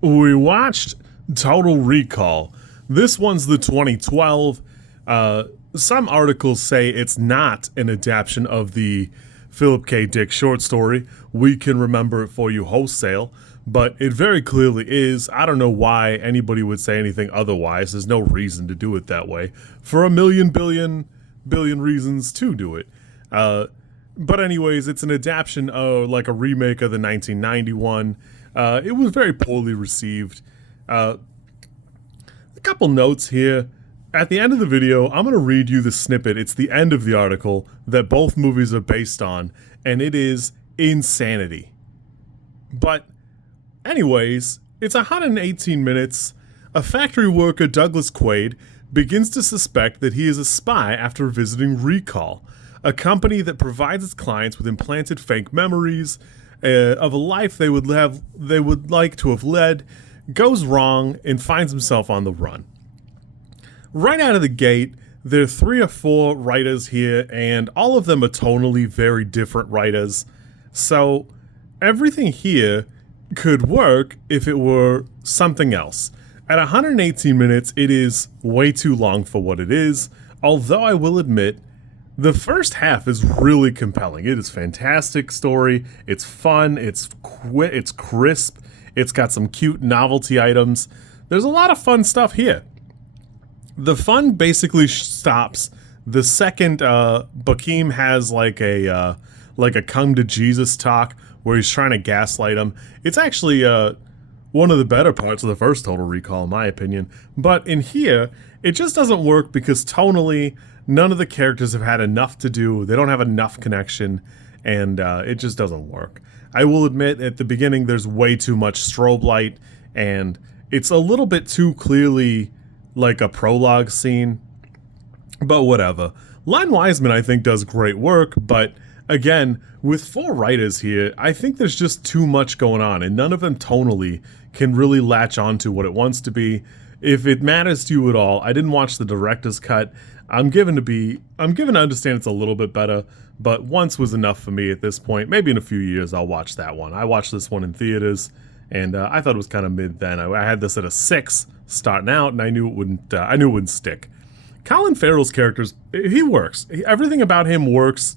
We watched Total Recall. This one's the 2012. Some articles say it's not an adaptation of the Philip K. Dick short story, We Can Remember It For You Wholesale, but it very clearly is. I don't know why anybody would say anything otherwise. There's no reason to do it that way. For a million billion reasons to do it. But anyways, it's an adaptation of like a remake of the 1991. It was very poorly received. A couple notes here. At the end of the video, I'm going to read you the snippet. It's the end of the article that both movies are based on, and it is insanity. But anyways, it's 118 minutes. A factory worker, Douglas Quaid, begins to suspect that he is a spy after visiting Recall, a company that provides its clients with implanted fake memories of a life they would like to have led, goes wrong, and finds himself on the run. Right out of the gate, there are 3 or 4 writers here, and all of them are tonally very different writers. So everything here could work if it were something else. At 118 minutes, it is way too long for what it is, although I will admit, the first half is really compelling. It is a fantastic story, it's fun, it's crisp, it's got some cute novelty items. There's a lot of fun stuff here. The fun basically stops the second Bakeem has like a come to Jesus talk where he's trying to gaslight him. It's actually one of the better parts of the first Total Recall, in my opinion. But in here, it just doesn't work because tonally, none of the characters have had enough to do. They don't have enough connection, and it just doesn't work. I will admit, at the beginning, there's way too much strobe light, and it's a little bit too clearly like a prologue scene, but whatever. Len Wiseman, I think, does great work, but again, with 4 writers here, I think there's just too much going on, and none of them tonally can really latch on to what it wants to be. If it matters to you at all, I didn't watch the director's cut. I'm given to understand it's a little bit better, but once was enough for me at this point. Maybe in a few years I'll watch that one. I watched this one in theaters, and I thought it was kind of mid then. I had this at a 6 starting out, and I knew it wouldn't stick. Colin Farrell's characters, he works. Everything about him works.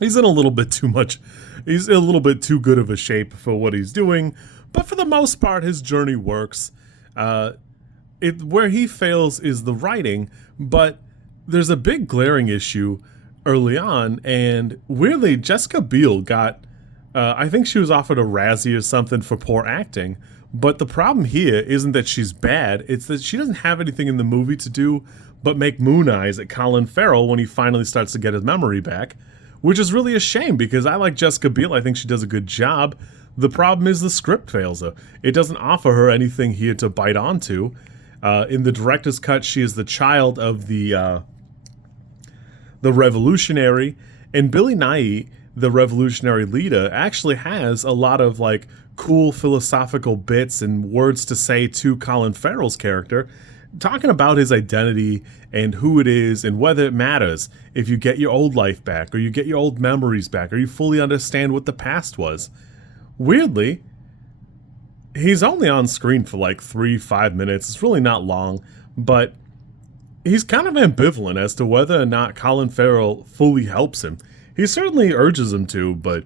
He's in a little bit too much. He's in a little bit too good of a shape for what he's doing, but for the most part, his journey works. Where he fails is the writing, but there's a big glaring issue early on, and weirdly, Jessica Biel got, I think she was offered a Razzie or something for poor acting, but the problem here isn't that she's bad, it's that she doesn't have anything in the movie to do but make moon eyes at Colin Farrell when he finally starts to get his memory back, which is really a shame because I like Jessica Biel, I think she does a good job. The problem is the script fails her. It doesn't offer her anything here to bite onto. In the director's cut, she is the child of the revolutionary, and Billy Nighy, the revolutionary leader, actually has a lot of like cool philosophical bits and words to say to Colin Farrell's character, talking about his identity and who it is and whether it matters if you get your old life back or you get your old memories back or you fully understand what the past was. Weirdly, he's only on screen for like 3-5 minutes. It's really not long, but he's kind of ambivalent as to whether or not Colin Farrell fully helps him. He certainly urges him to, but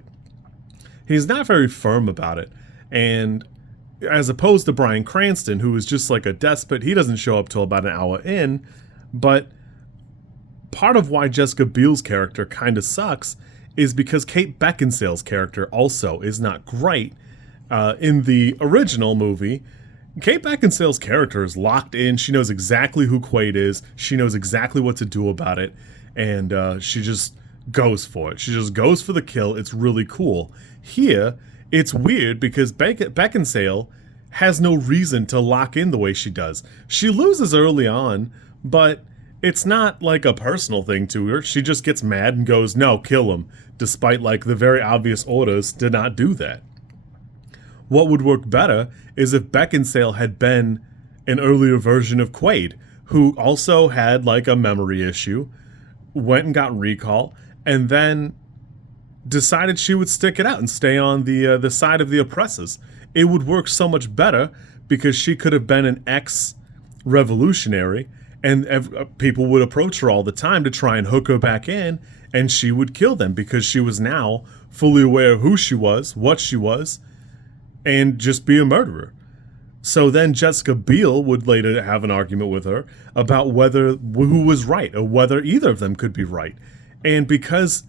he's not very firm about it. And as opposed to Bryan Cranston, who is just like a despot, he doesn't show up till about an hour in, but part of why Jessica Biel's character kind of sucks is because Kate Beckinsale's character also is not great. In the original movie, Kate Beckinsale's character is locked in. She knows exactly who Quaid is. She knows exactly what to do about it. And she just goes for it. She just goes for the kill. It's really cool. Here, it's weird because Beckinsale has no reason to lock in the way she does. She loses early on, but it's not like a personal thing to her. She just gets mad and goes, no, kill him, despite like the very obvious orders to not do that. What would work better is if Beckinsale had been an earlier version of Quaid, who also had like a memory issue, went and got recall, and then decided she would stick it out and stay on the side of the oppressors. it would work so much better because she could have been an ex-revolutionary, and people would approach her all the time to try and hook her back in, and she would kill them because she was now fully aware of who she was, what she was, and just be a murderer. So then Jessica Biel would later have an argument with her about who was right or whether either of them could be right. And because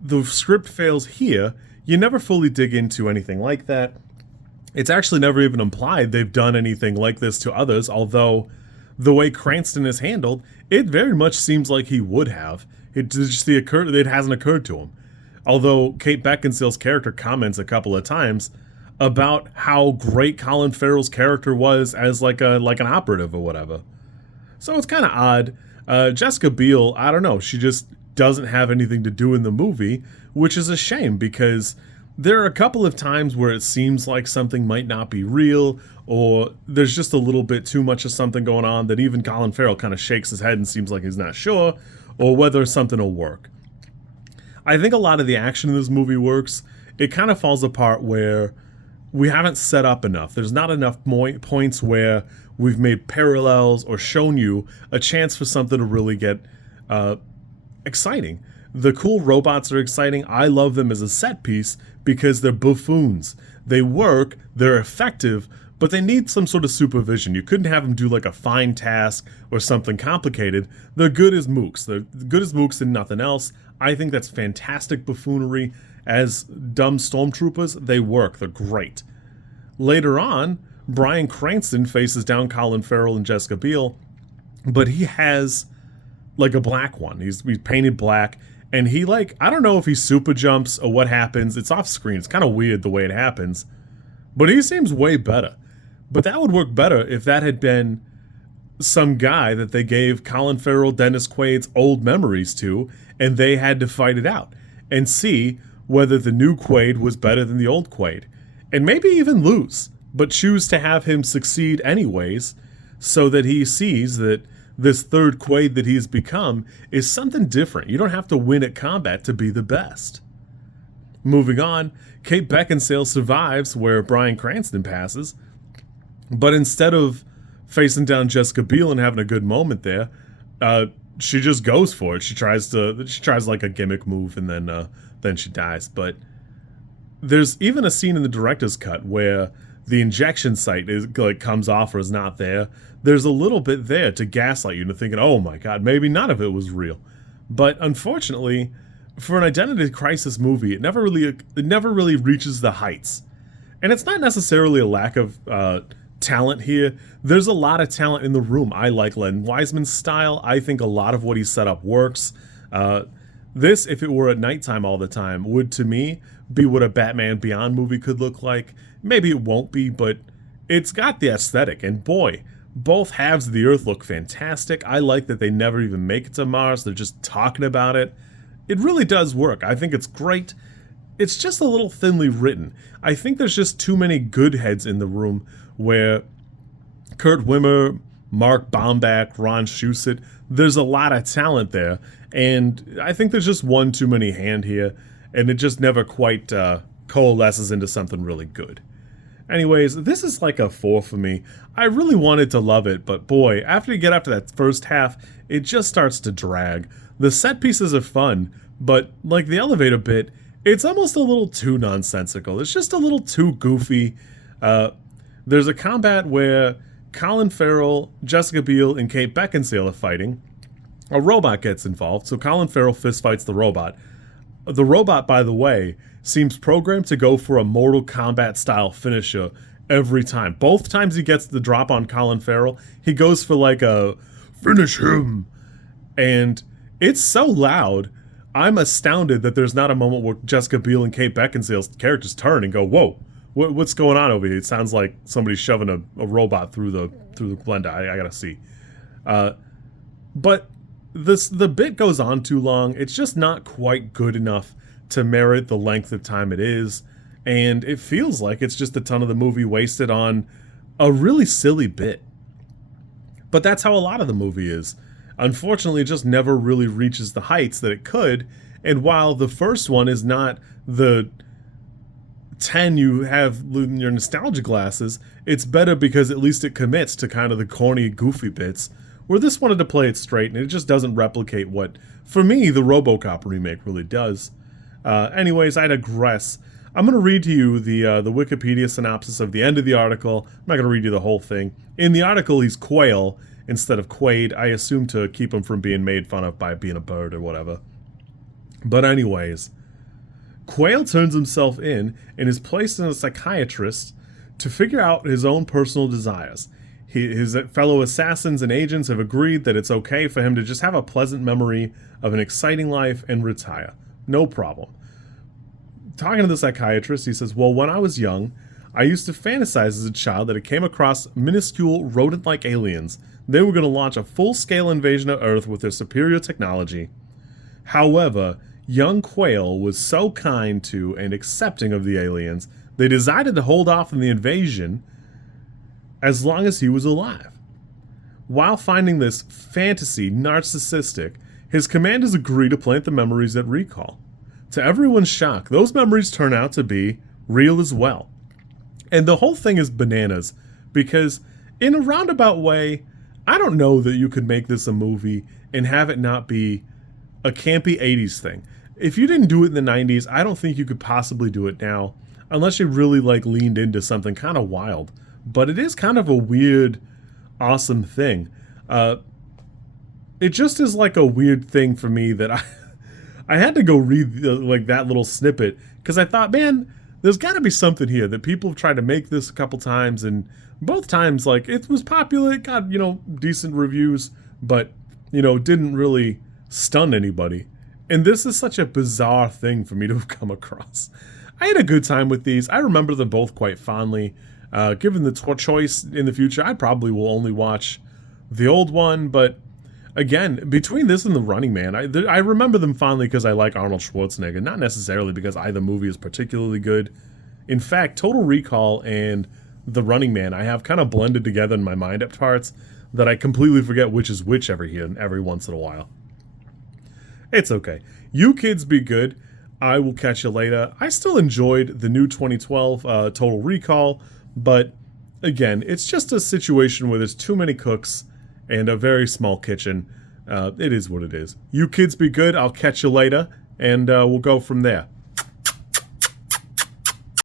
the script fails here, you never fully dig into anything like that. It's actually never even implied they've done anything like this to others, although the way Cranston is handled, it very much seems like he would have. It hasn't occurred to him. Although Kate Beckinsale's character comments a couple of times about how great Colin Farrell's character was as like an operative or whatever. So it's kind of odd. Jessica Biel, I don't know, she just doesn't have anything to do in the movie, which is a shame because there are a couple of times where it seems like something might not be real, or there's just a little bit too much of something going on that even Colin Farrell kind of shakes his head and seems like he's not sure, or whether something will work. I think a lot of the action in this movie works. It kind of falls apart where we haven't set up enough. There's not enough points where we've made parallels or shown you a chance for something to really get exciting. The cool robots are exciting. I love them as a set piece because they're buffoons. They work, they're effective, but they need some sort of supervision. You couldn't have them do like a fine task or something complicated. They're good as mooks. They're good as mooks and nothing else. I think that's fantastic buffoonery. As dumb stormtroopers, they work. They're great. Later on, Bryan Cranston faces down Colin Farrell and Jessica Biel, but he has like a black one. He's painted black, and he I don't know if he super jumps or what happens. It's off screen. It's kind of weird the way it happens, but he seems way better. But that would work better if that had been some guy that they gave Colin Farrell, Dennis Quaid's old memories to, and they had to fight it out and see whether the new Quaid was better than the old Quaid, and maybe even lose, but choose to have him succeed anyways, so that he sees that this third Quaid that he's become is something different. You don't have to win at combat to be the best. Moving on, Kate Beckinsale survives where Bryan Cranston passes, but instead of facing down Jessica Biel and having a good moment there, she just goes for it. She tries like a gimmick move, and then she dies. But there's even a scene in the director's cut where the injection site comes off or is not there. There's a little bit there to gaslight you into thinking, oh my god, maybe none of it was real. But unfortunately, for an identity crisis movie, it never really reaches the heights. And it's not necessarily a lack of talent here. There's a lot of talent in the room. I like Len Wiseman's style. I think a lot of what he set up works. This, if it were at nighttime all the time, would to me be what a Batman Beyond movie could look like. Maybe it won't be, but it's got the aesthetic, and boy, both halves of the Earth look fantastic. I like that they never even make it to Mars. They're just talking about it. It really does work. I think it's great. It's just a little thinly written. I think there's just too many good heads in the room where Kurt Wimmer, Mark Bomback, Ron Shusett, there's a lot of talent there, and I think there's just one too many hand here, and it just never quite coalesces into something really good. Anyways, this is like a 4 for me. I really wanted to love it, but boy, after you get up to that first half, it just starts to drag. The set pieces are fun, but like the elevator bit, it's almost a little too nonsensical. It's just a little too goofy. There's a combat where Colin Farrell, Jessica Biel, and Kate Beckinsale are fighting. A robot gets involved, so Colin Farrell fistfights the robot. The robot, by the way, seems programmed to go for a Mortal Kombat style finisher every time. Both times he gets the drop on Colin Farrell, he goes for like a finish him. And it's so loud, I'm astounded that there's not a moment where Jessica Biel and Kate Beckinsale's characters turn and go, whoa, what's going on over here? It sounds like somebody's shoving a robot through the blender. I gotta see. But the bit goes on too long. It's just not quite good enough to merit the length of time it is, and it feels like it's just a ton of the movie wasted on a really silly bit. But that's how a lot of the movie is. Unfortunately, it just never really reaches the heights that it could, and while the first one is not the 10 you have your nostalgia glasses, it's better because at least it commits to kind of the corny, goofy bits, where this wanted to play it straight, and it just doesn't replicate what, for me, the RoboCop remake really does. Anyways, I digress. I'm going to read to you the Wikipedia synopsis of the end of the article. I'm not going to read you the whole thing. In the article, he's Quail instead of Quaid, I assume to keep him from being made fun of by being a bird or whatever. But anyways, Quail turns himself in and is placed in a psychiatrist to figure out his own personal desires. His fellow assassins and agents have agreed that it's okay for him to just have a pleasant memory of an exciting life and retire. No problem. Talking to the psychiatrist, he says, well, when I was young, I used to fantasize as a child that I came across minuscule rodent-like aliens. They were going to launch a full-scale invasion of Earth with their superior technology. However, young Quail was so kind to and accepting of the aliens, they decided to hold off on the invasion as long as he was alive. While finding this fantasy narcissistic, his commanders agree to plant the memories at recall. To everyone's shock, those memories turn out to be real as well. And the whole thing is bananas, because in a roundabout way, I don't know that you could make this a movie and have it not be a campy 80s thing. If you didn't do it in the 90s, I don't think you could possibly do it now, unless you really leaned into something kind of wild. But it is kind of a weird, awesome thing. It just is like a weird thing for me that I had to go read that little snippet, because I thought, man, there's got to be something here that people have tried to make this a couple times, and both times, it was popular, it got, decent reviews, but, didn't really stun anybody. And this is such a bizarre thing for me to have come across. I had a good time with these. I remember them both quite fondly. Given the choice in the future, I probably will only watch the old one, but again, between this and The Running Man, I remember them fondly because I like Arnold Schwarzenegger, not necessarily because either movie is particularly good. In fact, Total Recall and The Running Man, I have kind of blended together in my mind at parts that I completely forget which is which every once in a while. It's okay. You kids be good. I will catch you later. I still enjoyed the new 2012 Total Recall, but again, it's just a situation where there's too many cooks and a very small kitchen. It is what it is. You kids be good. I'll catch you later, and we'll go from there.